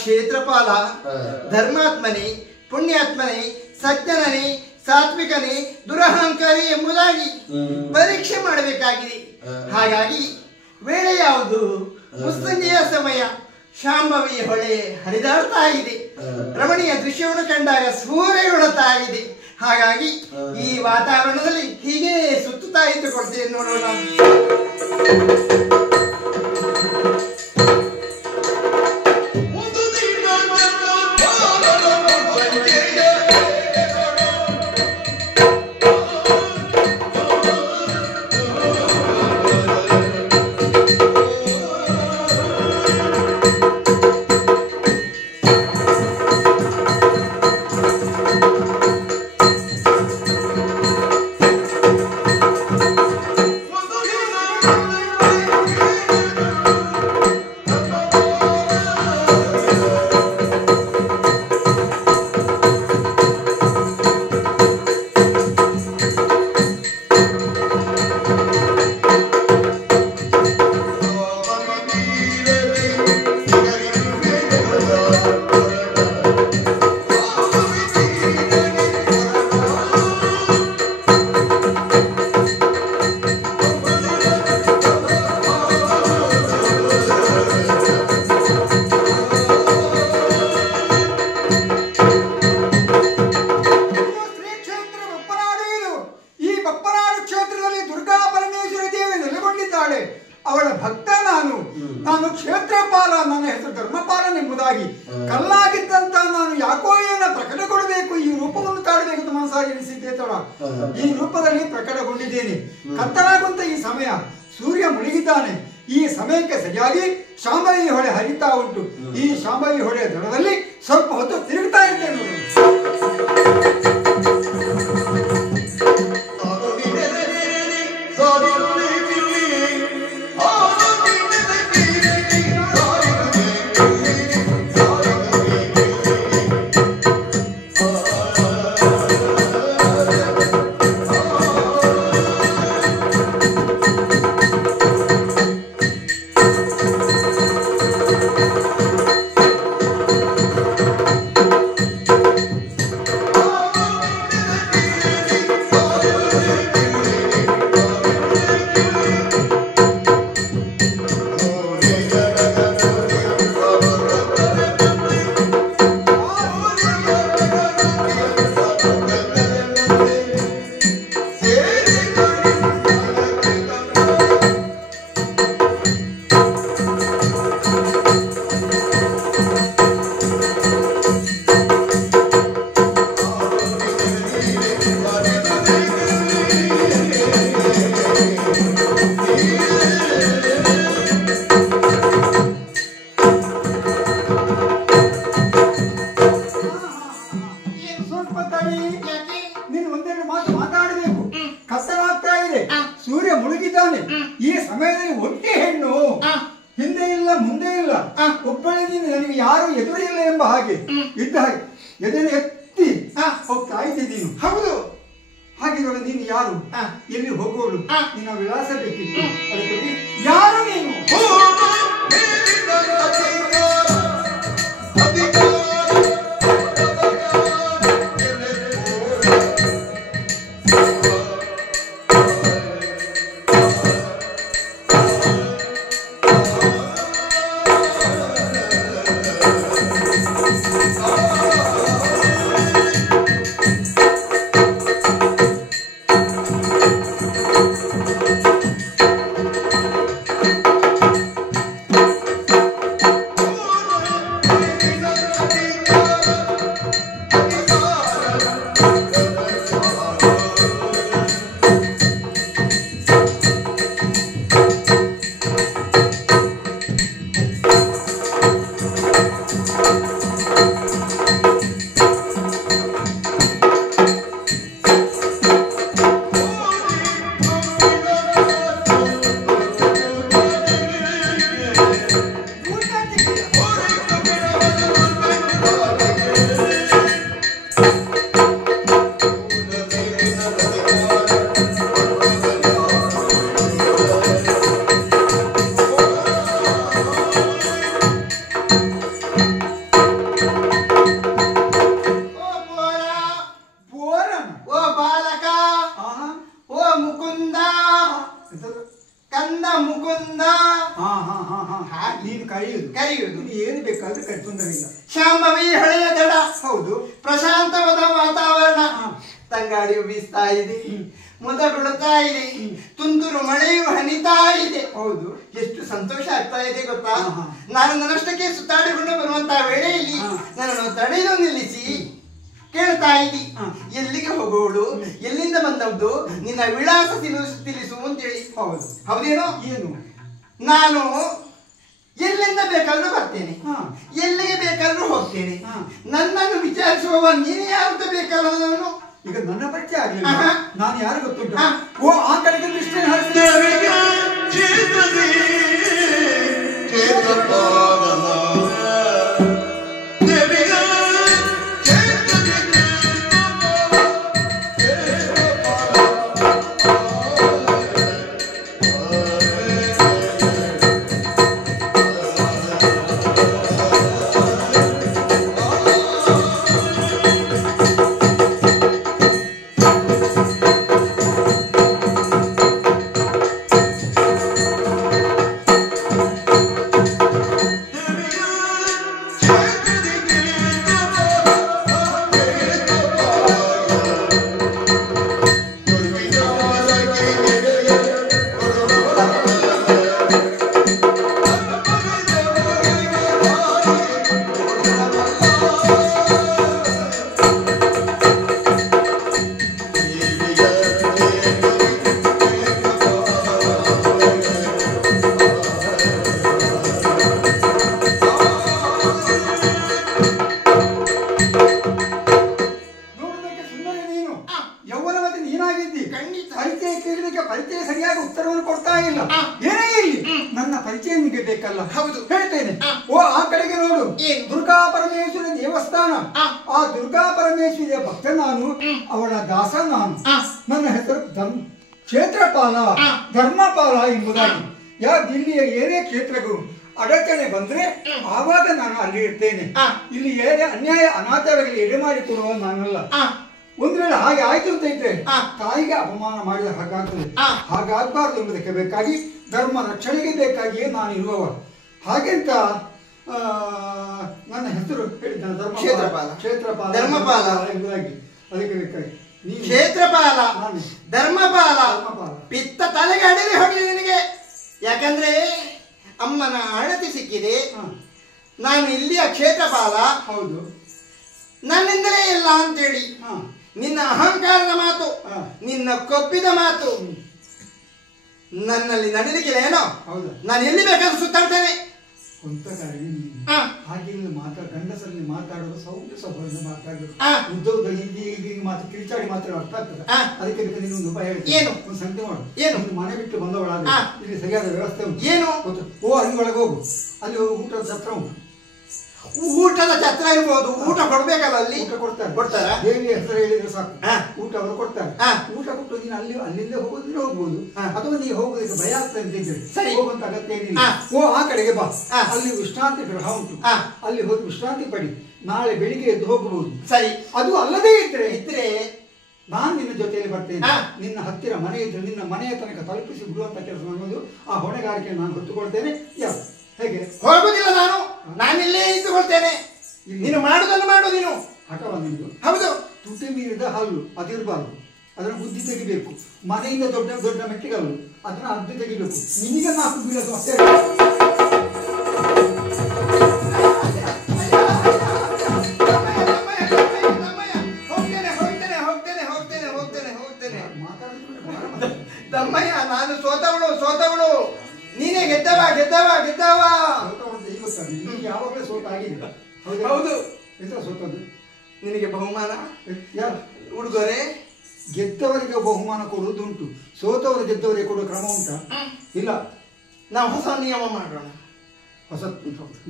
ಕ್ಷೇತ್ರಪಾಲ ಧರ್ಮಾತ್ಮನೆ ಪುಣ್ಯಾತ್ಮನೆ ಸಜ್ಜನನೆ ಸಾತ್ವಿಕನೆ ದುರಹಂಕಾರಿ ಎಂಬುದಾಗಿ ಪರೀಕ್ಷೆ ಮಾಡಬೇಕಾಗಿದೆ. ಹಾಗಾಗಿ ವೇಳೆ ಯಾವುದು? ಮುಸ್ಸಂಜೆಯ ಸಮಯ. ಶಾಂಭವಿ ಹೊಳೆ ಹರಿದಾಡ್ತಾ ಇದೆ. ರಮಣೀಯ ದೃಶ್ಯವನ್ನು ಕಂಡಾಗ ಸೂರ್ಯ ಉಣತಾ ಇದೆ. ಹಾಗಾಗಿ ಈ ವಾತಾವರಣದಲ್ಲಿ ಹೀಗೆ ಸುತ್ತುತ್ತಾ ಇಟ್ಟುಕೊಳ್ತೇನೆ, ನೋಡೋಣ. ಅವಳ ಭಕ್ತ ನಾನು ಕ್ಷೇತ್ರಪಾಲ, ನನ್ನ ಹೆಸರು ಧರ್ಮಪಾಲನೆಂಬುದಾಗಿ ಕಲ್ಲಾಗಿದ್ದಂತ ನಾನು ಯಾಕೋ ಏನ ಪ್ರಕಟಗೊಳ್ಳಬೇಕು, ಈ ರೂಪವನ್ನು ತಾಡಬೇಕು ಅಂತ ಮನಸ್ಸಾಗಿ ಎನಿಸಿದ್ದೆ ತಡ. ಈ ರೂಪದಲ್ಲಿ ಪ್ರಕಟಗೊಂಡಿದ್ದೇನೆ. ಕತ್ತಲಾಗುವಂತ ಈ ಸಮಯ, ಸೂರ್ಯ ಮುಳುಗಿದ್ದಾನೆ. ಈ ಸಮಯಕ್ಕೆ ಸರಿಯಾಗಿ ಶಾಂಭವಿ ಹೊಳೆ ಹರಿತಾ ಉಂಟು. ಈ ಶಾಂಭವಿ ಹೊಳೆಯ ದಡದಲ್ಲಿ ಸ್ವಲ್ಪ ಹೊತ್ತು ತಿರುಗ್ತಾ ಇದ್ದೇನೆ. ನೀನು ಒಂದೆರಡು ಮಾತು ಮಾತಾಡಬೇಕು. ಕತ್ತಲಾಗ್ತಾ ಇದೆ, ಸೂರ್ಯ ಮುಳುಗಿದ್ದಾನೆ. ಈ ಸಮಯದಲ್ಲಿ ಒಂಟಿ ಹೆಣ್ಣು ಹಿಂದೆ ಇಲ್ಲ ಮುಂದೆ ಇಲ್ಲ, ಒಬ್ಬಳದಿಂದ ನನಗೆ ಯಾರು ಎದುರು ಇಲ್ಲ ಎಂಬ ಹಾಗೆ ಇದ್ದ ಹಾಗೆ ಎದೆಯನ್ನು ಎತ್ತಿ ಹೋಗ್ತಾ ಇದ್ದೀನಿ. ಹೌದು. ಹಾಗಿರುವಾಗ ನೀನು ಯಾರು, ಎಲ್ಲಿ ಹೋಗೋಳು, ನಿನ್ನ ವಿಳಾಸ ಬೇಕಿತ್ತು. ಅದಕ್ಕೆ ಯಾರು ನೀನು? ನೀನು ಕರೆಯುವುದು ಏನು ಬೇಕಾದ್ರೂ ತೊಂದರೆಯಿಲ್ಲ. ಶಾಂಭವಿ ಹಳೆಯ ದಡ, ಹೌದು, ಪ್ರಶಾಂತವಾದ ವಾತಾವರಣ, ತಂಗಾಳಿಯು ಬೀಸ್ತಾ ಇದೆ, ಮುದ ಬೀಳುತ್ತಾ ಇದೆ, ತುಂತುರು ಮಳೆಯು ಹನಿತಾ ಇದೆ. ಹೌದು, ಎಷ್ಟು ಸಂತೋಷ ಆಗ್ತಾ ಇದೆ ಗೊತ್ತಾ. ನಾನು ನನ್ನಷ್ಟಕ್ಕೆ ಸುತ್ತಾಡಿಕೊಂಡು ಬರುವಂತಹ ವೇಳೆಯಲ್ಲಿ ನನ್ನನ್ನು ತಡೆದು ನಿಲ್ಲಿಸಿ ಕೇಳ್ತಾ ಇದ್ದಿ, ಎಲ್ಲಿಗೆ ಹೋಗುವಳು, ಎಲ್ಲಿಂದ ಬಂದದ್ದು, ನಿನ್ನ ವಿಳಾಸ ತಿಳಿಸು ಅಂತೇಳಿ. ಹೌದು, ಹೌದೇನೋ? ಏನು, ನಾನು ಎಲ್ಲಿಂದ ಬೇಕಾದ್ರೂ ಬರ್ತೇನೆ, ಎಲ್ಲಿಗೆ ಬೇಕಾದ್ರೂ ಹೋಗ್ತೇನೆ. ನನ್ನನ್ನು ವಿಚಾರಿಸುವವ ನೀನು ಯಾರು ಬೇಕಲ್ಲ. ನಾನು ಈಗ ನನ್ನ ಪರಿಚಯ ಆಗಲಿಲ್ಲ, ನಾನು ಯಾರು ಗೊತ್ತುಂಟು? ಓ, ಆ ಕಡೆಗೆ ದೃಷ್ಟಿ ಹರಿಸ್ತೇನೆ. ಪರಿಚಯ ಸರಿಯಾಗಿ ಉತ್ತರವನ್ನು ಕೊಡ್ತಾ ಇಲ್ಲ. ಏನೇ ಇಲ್ಲಿ ನನ್ನ ಪರಿಚಯ ನಿಮಗೆ ಬೇಕಲ್ಲ. ಹೌದು, ಹೇಳ್ತೇನೆ. ಓ, ಆ ಕಡೆಗೆ ನೋಡು, ದುರ್ಗಾ ಪರಮೇಶ್ವರಿ ದೇವಸ್ಥಾನ. ಆ ದುರ್ಗಾ ಪರಮೇಶ್ವರಿಯ ಭಕ್ತ ನಾನು, ಅವಳ ದಾಸ ನಾನು. ನನ್ನ ಹೆಸರು ಕ್ಷೇತ್ರಪಾಲ, ಧರ್ಮಪಾಲ ಎಂಬುದಾಗಿ. ಇಲ್ಲಿಯ ಏನೇ ಕ್ಷೇತ್ರಗಳು ಅಡಚಣೆ ಬಂದ್ರೆ ಆವಾಗ ನಾನು ಅಲ್ಲಿ ಇರ್ತೇನೆ. ಇಲ್ಲಿ ಏನೇ ಅನ್ಯಾಯ ಅನಾಚಾರಗಳಿಗೆ ಎಡೆ ಮಾಡಿ ಕೊಡುವ ನಾನಲ್ಲ. ಒಂದ್ ವೇಳೆ ಹಾಗೆ ಆಯ್ತು ಅಂತ ಇದ್ರೆ ತಾಯಿಗೆ ಅಪಮಾನ ಮಾಡಿದ ಹಾಗಾಗ್ತದೆ. ಹಾಗಾಗಬಾರ್ದು ಎಂಬುದಕ್ಕೆ ಬೇಕಾಗಿ, ಧರ್ಮ ರಕ್ಷಣೆಗೆ ಬೇಕಾಗಿಯೇ ನಾನು ಇರುವವ. ಹಾಗೆಂತ ನನ್ನ ಹೆಸರು ಹೇಳಿದ್ದಾನೆ, ಕ್ಷೇತ್ರಪಾಲ ಧರ್ಮಪಾಲ ಎಂಬುದಾಗಿ. ಅದಕ್ಕೆ ಬೇಕಾಗಿ ಕ್ಷೇತ್ರಪಾಲ, ಧರ್ಮಪಾಲ, ಪಿತ್ತ ತಲೆಗೆ ಅಡಿಗೆ ಹೋಗಲಿ ನಿನಗೆ. ಯಾಕಂದ್ರೆ ಅಮ್ಮನ ಅಣತಿ ಸಿಕ್ಕಿದೆ. ನಾನು ಇಲ್ಲಿಯ ಕ್ಷೇತ್ರಪಾಲ, ಹೌದು, ನನ್ನಿಂದಲೇ ಇಲ್ಲ ಅಂತೇಳಿ ನಿನ್ನ ಅಹಂಕಾರದ ಮಾತು, ನಿನ್ನ ಕೊಬ್ಬಿದ ಮಾತು ನನ್ನಲ್ಲಿ ನಡೀಲಿಕ್ಕಿಲ್ಲ ಏನೋ. ನಾನು ಎಲ್ಲಿ ಬೇಕಾದ್ರೂ ಸುತ್ತಾಡ್ತೇನೆ. ಹಾಗೆ ಗಂಡಸರಲ್ಲಿ ಮಾತಾಡೋದು ಸೌಮ್ಯ ಸ್ವಭಾವದಿಂದ ಮಾತಾಡೋದು. ಉದ್ದೌದ ಹಿಂದಿ ಮಾತು ಕಿಚ್ಚಾಡಿ ಮಾತ್ರ ಅರ್ಥ ಆಗ್ತದೆ. ಹಾ. ಅದಕ್ಕೆ ನೀನು ಒಂದು ಉಪಾಯ ಹೇಳ್ತೀನಿ. ಏನು? ಒಂದು ಸಂತೆ ಮಾಡು. ಏನು? ಒಂದು ಮನೆ ಬಿಟ್ಟು ಬಂದವಳಾದ್ರೆ ಹಾ. ಇಲ್ಲಿ ಸರಿಯಾದ ವ್ಯವಸ್ಥೆ ಉಂಟು. ಏನು? ಗೊತ್ತು. ಓ ಅಲ್ಲಿ ಒಳಗೆ ಹೋಗು, ಅಲ್ಲಿ ಹೋಗಿ ಊಟದ ಛತ್ರ ಉಂಟು. ಊಟದ ಛತ್ರ ಇರ್ಬೋದು, ಊಟ ಕೊಡ್ಬೇಕಲ್ಲ ಅಲ್ಲಿ. ಊಟ ಕೊಡ್ತಾರೆ. ಕೊಡ್ತಾರಾ? ದೇವಿಯ ಹೆಸರು ಹೇಳಿದ್ರೆ ಸಾಕು, ಹಾ. ಊಟ ಅವರು ಕೊಡ್ತಾರೆ. ಹಾ. ಊಟ ಕೊಟ್ಟು ನೀನು ಅಲ್ಲಿಂದ ಹೋಗೋದ್ರೆ ಹೋಗ್ಬೋದು, ಹಾ. ಅಥವಾ ನೀ ಹೋಗೋದಕ್ಕೆ ಭಯ ಆಗ್ತದೆ ಅಂತಿದ್ರೆ ಸರಿ. ಹೋಗುವಂತ ಅಗತ್ಯ ಏನಿಲ್ಲ. ಹಾ. ಓ ಆ ಕಡೆಗೆ ಬಾ, ಹಾ. ಅಲ್ಲಿ ವಿಶ್ರಾಂತಿ ಗೃಹ ಉಂಟು, ಹಾ. ಅಲ್ಲಿ ಹೋಗಿ ವಿಶ್ರಾಂತಿ ಪಡಿ. ನಾಳೆ ಬೆಳಿಗ್ಗೆ ಎದ್ದು ಹೋಗಬಹುದು. ಸರಿ. ಅದು ಅಲ್ಲದೇ ಇದ್ರೆ ಇದ್ರೆ ನಾನು ನಿನ್ನ ಜೊತೆಯಲ್ಲಿ ಬರ್ತೇನೆ. ಹಾ. ನಿನ್ನ ಹತ್ತಿರ ಮನೆ ಇದ್ರೆ ನಿನ್ನ ಮನೆಯ ತನಕ ತಲುಪಿಸಿ ಬಿಡುವಂತ ಕೆಲಸ ಅನ್ನೋದು ಆ ಹೊಣೆಗಾರಿಕೆ ನಾನು ಹೊತ್ತುಕೊಳ್ತೇನೆ. ಯಾರು ಹೇಗೆ ಹೋಗುದಿಲ್ಲ, ನಾನಿಲ್ಲೇ ಇದ್ದುಕೊಳ್ತೇನೆ. ನೀನು ಮಾಡುದನ್ನು ಮಾಡು. ನೀನು ಹಠವ ನಿಂದು. ಹೌದು. ತುಟಿ ಮೀರಿದ ಹಲ್ಲು ಅದಿರಬಾರ್ದು, ಅದನ್ನು ಬುದ್ಧಿ ತೆಗಿಬೇಕು. ಮನೆಯಿಂದ ದೊಡ್ಡ ದೊಡ್ಡ ಮೆಟ್ಟಿಗಲ್ಲು ಅದನ್ನ ಅರ್ಧ ತೆಗಿಬೇಕು. ನಿನಗೆ ನಾಲ್ಕು ಬೀಳೋದು ಅಷ್ಟೇ. ತಮ್ಮಯ್ಯ, ನಾನು ಸೋತವಳು, ನೀನೇ ಗೆದ್ದವ. ನಿಮಗೆ ಯಾವಾಗಲೂ ಸೋತ ಆಗಿದೆ. ಹೌದು. ಎಂತ ಸೋತದ್ದು? ನಿನಗೆ ಬಹುಮಾನ, ಯಾರು ಉಡುಗೊರೆ. ಗೆದ್ದವರಿಗೆ ಬಹುಮಾನ ಕೊಡುವುದುಂಟು, ಸೋತವರು ಗೆದ್ದವರಿಗೆ ಕೊಡುವ ಕ್ರಮ ಉಂಟಾ? ಇಲ್ಲ. ನಾವು ಹೊಸ ನಿಯಮ ಮಾಡೋಣ. ಹೊಸ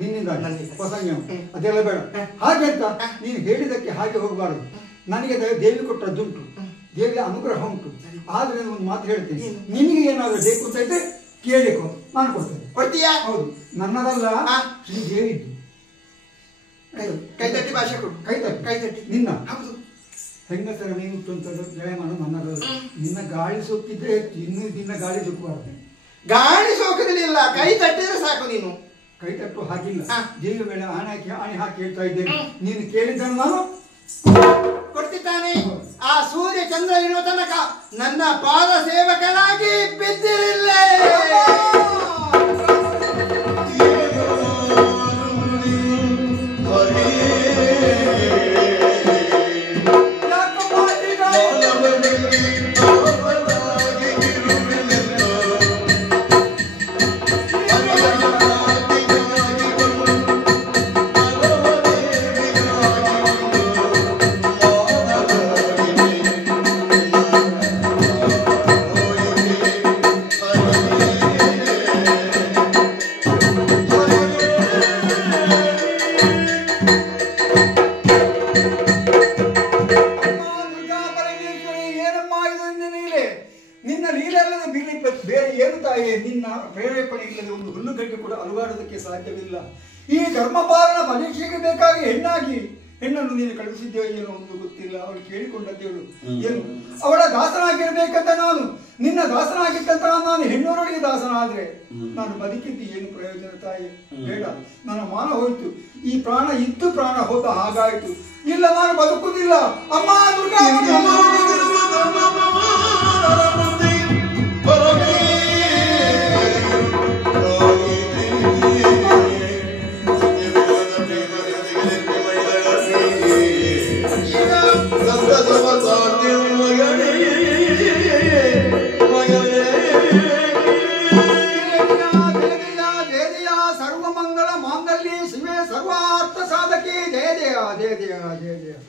ನಿನ್ನಿಂದ ನನ್ನಿಂದ. ಹೊಸ ನಿಯಮ ಅದೆಲ್ಲ ಬೇಡ. ಹಾಗೆ ಅಂತ ನೀನು ಹೇಳಿದಕ್ಕೆ ಹಾಗೆ ಹೋಗಬಾರದು. ನನಗೆ ದೇವಿ ಕೊಟ್ಟದ್ದುಂಟು, ದೇವಿಯ ಅನುಗ್ರಹ ಉಂಟು. ಆದ್ರೆ ಒಂದು ಮಾತು ಹೇಳ್ತೀನಿ, ನಿನಗೆ ಏನಾದ್ರು ಬೇಕು ಅಂತ ಇದ್ರೆ ಕೇಳಿಕೊ, ನಾನು ಕೊಡ್ತೇನೆ. ಕೊಡ್ತೀಯಾ? ಹೌದು, ನನ್ನದಲ್ಲ, ಶ್ರೀ ದೇವಿದ್ದು. ಕೈ ತಟ್ಟಿ ಭಾಷೆ ಕೊಡು. ಕೈ ತಟ್ಟಿ ನಿನ್ನ. ಹೌದು. ಹೆಂಗಸರ ಮೀನುಟ್ಟು ಅಂತ ಜಯಮಾನ ನನ್ನದಲ್ಲ. ನಿನ್ನ ಗಾಳಿ ಸೋಕಿದ್ರೆ ಇನ್ನು ನಿನ್ನ ಗಾಳಿ ಸೋಕಬಾರ್ದು. ಗಾಳಿ ಸೋಕದಿಲ್ಲ, ಕೈ ತಟ್ಟಿದ್ರೆ ಸಾಕು. ನೀನು ಕೈ ತಟ್ಟು ಹಾಕಿಲ್ಲ, ದೇವಿ ಮೇಲೆ ಆಣೆ ಹಾಕಿ ಹೇಳ್ತಾ ಇದ್ದೇನೆ. ನೀನು ಕೇಳಿದ್ದನ್ನು ನಾನು ಕೊಡ್ತಿದ್ದಾನೆ. ಆ ಸೂರ್ಯ ಚಂದ್ರ ಇರುವ ತನಕ ನನ್ನ ಪಾದ ಸೇವಕನಾಗಿ ಬಿದ್ದಿರಲಿಲ್ಲ. ಬೇರೆ ಏನು ತಾಯಿ, ನಿನ್ನ ಪ್ರೇರೇಪಣೆ ಇಲ್ಲದೆ ಒಂದು ಹುಲ್ಲುಗಡ್ಡೆ ಕೂಡ ಅಲುಗಾಡೋದಕ್ಕೆ ಸಾಧ್ಯವಿಲ್ಲ. ಈ ಧರ್ಮಪಾಲನ ಪರೀಕ್ಷೆಗೆ ಬೇಕಾಗಿ ಹೆಣ್ಣನ್ನು ನೀನು ಕಳುಹಿಸಿದ್ದೇವೆ ಏನೋ ಒಂದು ಗೊತ್ತಿಲ್ಲ. ಅವಳು ಕೇಳಿಕೊಂಡದ್ದೇಳು ಏನು, ಅವಳ ದಾಸನಾಗಿರ್ಬೇಕಂತ ನಾನು, ನಿನ್ನ ದಾಸನಾಗಿದ್ದಂತ ನಾನು ಹೆಣ್ಣೂರೊಳಗೆ ದಾಸನಾದ್ರೆ ನಾನು ಬದುಕಿದ್ದು ಏನು ಪ್ರಯೋಜನ ತಾಯಿ? ಬೇಡ, ನನ್ನ ಮಾನ ಹೋಯ್ತು. ಈ ಪ್ರಾಣ ಇದ್ದು ಪ್ರಾಣ ಹೋದ ಹಾಗಾಯ್ತು. ಇಲ್ಲ, ನಾನು ಬದುಕುವುದಿಲ್ಲ. ಅಮ್ಮ ದುರ್ಗಾ,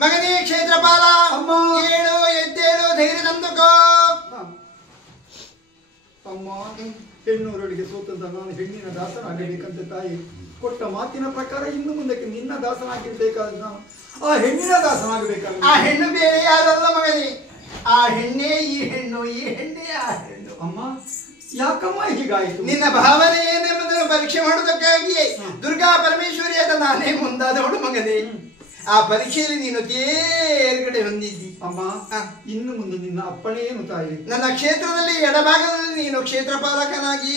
ಮಗನೇ ಕ್ಷೇತ್ರಪಾಲ, ಏಳು ಎದ್ದೇಳು, ಧೈರ್ಯ ತಂದುಕೋ. ಅಮ್ಮ, ಹೆಣ್ಣೂರೊಳಗೆ ಸೋತಂತ ನಾನು ಹೆಣ್ಣಿನ ದಾಸನಾಗಬೇಕಂತ ತಾಯಿ ಕೊಟ್ಟ ಮಾತಿನ ಪ್ರಕಾರ ಇನ್ನು ಮುಂದಕ್ಕೆ ನಿನ್ನ ದಾಸನಾಗಿರ್ಬೇಕಾದ ನಾನು ಆ ಹೆಣ್ಣಿನ ದಾಸನಾಗಬೇಕಾದ. ಆ ಹೆಣ್ಣು ಬೇರೆ ಯಾರಲ್ಲ ಮಗನೇ, ಆ ಹೆಣ್ಣೇ ಈ ಹೆಣ್ಣು, ಈ ಹೆಣ್ಣೇ ಆ ಹೆಣ್ಣು. ಅಮ್ಮ, ಯಾಕಮ್ಮ ಹೀಗಾಯಿತು? ನಿನ್ನ ಭಾವನೆ ಏನೆಂಬುದನ್ನು ಪರೀಕ್ಷೆ ಮಾಡುವುದಕ್ಕಾಗಿಯೇ ದುರ್ಗಾ ಪರಮೇಶ್ವರಿಯಾದ ನಾನೇ ಮುಂದಾದವಳು ಮಗನೇ. ಆ ಪರೀಕ್ಷೆಯಲ್ಲಿ ನೀನು ತೇರ್ಗಡೆ ಹೊಂದಿದ್ದಿ. ಅಮ್ಮ, ಇನ್ನು ಮುಂದೆ ನಿನ್ನ ಅಪ್ಪಣೆ ಏನು ತಾಯಿ? ನನ್ನ ಕ್ಷೇತ್ರದಲ್ಲಿ ಎಡಭಾಗದಲ್ಲಿ ನೀನು ಕ್ಷೇತ್ರಪಾಲಕನಾಗಿ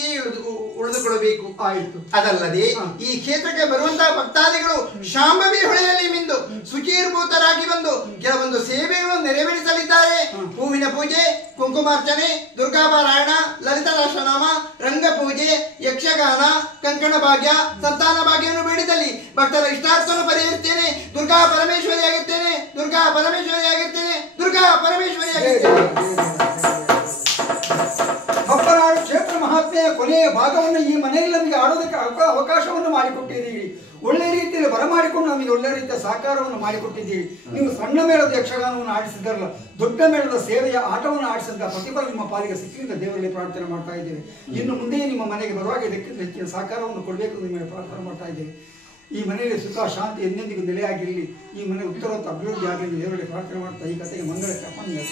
ಉಳಿದುಕೊಳ್ಳಬೇಕು. ಆಯಿತು. ಅದಲ್ಲದೆ ಈ ಕ್ಷೇತ್ರಕ್ಕೆ ಬರುವಂತಹ ಭಕ್ತಾದಿಗಳು ಶಾಂಭವಿ ಹೊಳೆಯಲ್ಲಿ ಮಿಂದು ಶುಚೀರ್ಭೂತರಾಗಿ ಬಂದು ಕೆಲವೊಂದು ಸೇವೆಗಳನ್ನು ನೆರವೇರಿಸಲಿದ್ದಾರೆ. ಹೂವಿನ ಪೂಜೆ, ಕುಂಕುಮಾರ್ಚನೆ, ದುರ್ಗಾಪಾರಾಯಣ, ಲಲಿತ ಸಹಸ್ರನಾಮ, ರಂಗಪೂಜೆ, ಯಕ್ಷಗಾನ, ಕಂಕಣ ಭಾಗ್ಯ, ಸಂತಾನ ಭಾಗ್ಯವನ್ನು ಬೇಡಿದಲ್ಲಿ ಭಕ್ತರ ಇಷ್ಟಾರ್ಥವನ್ನು ಪರಿಹರಿಸ್ತೇನೆ. ದುರ್ಗಾ ಪರಮೇಶ್ವರಿ ಆಗಿರ್ತೇನೆ, ದುರ್ಗಾ ಪರಮೇಶ್ವರಿ ಆಗಿರ್ತೇನೆ, ದುರ್ಗಾ ಪರಮೇಶ್ವರಿ ಆಗಿರ್ತೇನೆ. ಹಬ್ಬನಾಡು ಕ್ಷೇತ್ರ ಮಹಾತ್ಮೆಯ ಕೊನೆಯ ಭಾಗವನ್ನು ಈ ಮನೆಯಲ್ಲಿ ನಮಗೆ ಆಡೋದಕ್ಕೆ ಅವಕಾಶವನ್ನು ಮಾಡಿಕೊಟ್ಟಿದ್ದೀರಿ. ಒಳ್ಳೆ ರೀತಿಯಲ್ಲಿ ಬರಮಾಡಿಕೊಂಡು ನಮಗೆ ಒಳ್ಳೆ ರೀತಿಯ ಸಹಕಾರವನ್ನು ಮಾಡಿಕೊಟ್ಟಿದ್ದೀರಿ. ನೀವು ಸಣ್ಣ ಮೇಳದ ಯಕ್ಷಗಾನವನ್ನು ಆಡಿಸಿದಾರಲ್ಲ, ದೊಡ್ಡ ಮೇಳದ ಸೇವೆಯ ಆಟವನ್ನು ಆಡಿಸಿದಂತಹ ಪ್ರತಿಫಲ ನಿಮ್ಮ ಪಾಲಿಗೆ ಸಿಕ್ಕಿನಿಂದ ದೇವರಲ್ಲಿ ಪ್ರಾರ್ಥನೆ ಮಾಡ್ತಾ ಇದ್ದೇವೆ. ಇನ್ನು ಮುಂದೆ ನಿಮ್ಮ ಮನೆಗೆ ಬರುವಾಗ ಇದಕ್ಕಿಂತ ಹೆಚ್ಚಿನ ಸಹಕಾರವನ್ನು ಕೊಡಬೇಕು ಎಂದು ನಿಮಗೆ ಪ್ರಾರ್ಥನೆ ಮಾಡ್ತಾ ಇದ್ದೇವೆ. ಈ ಮನೆಯಲ್ಲಿ ಸುಖ ಶಾಂತಿ ಎಂದೆಂದಿಗೂ ನೆಲೆಯಾಗಿರಲಿ, ಈ ಮನೆ ಉತ್ತರೋತ್ತರ ಅಭಿವೃದ್ಧಿ ಆಗಲಿ ದೇವರಲ್ಲಿ ಪ್ರಾರ್ಥನೆ ಮಾಡ್ತಾ ಈ ಕಥೆಗೆ ಮಂಗಳಕ್ಕೆ ಅಪ್ಪನಿಗೆ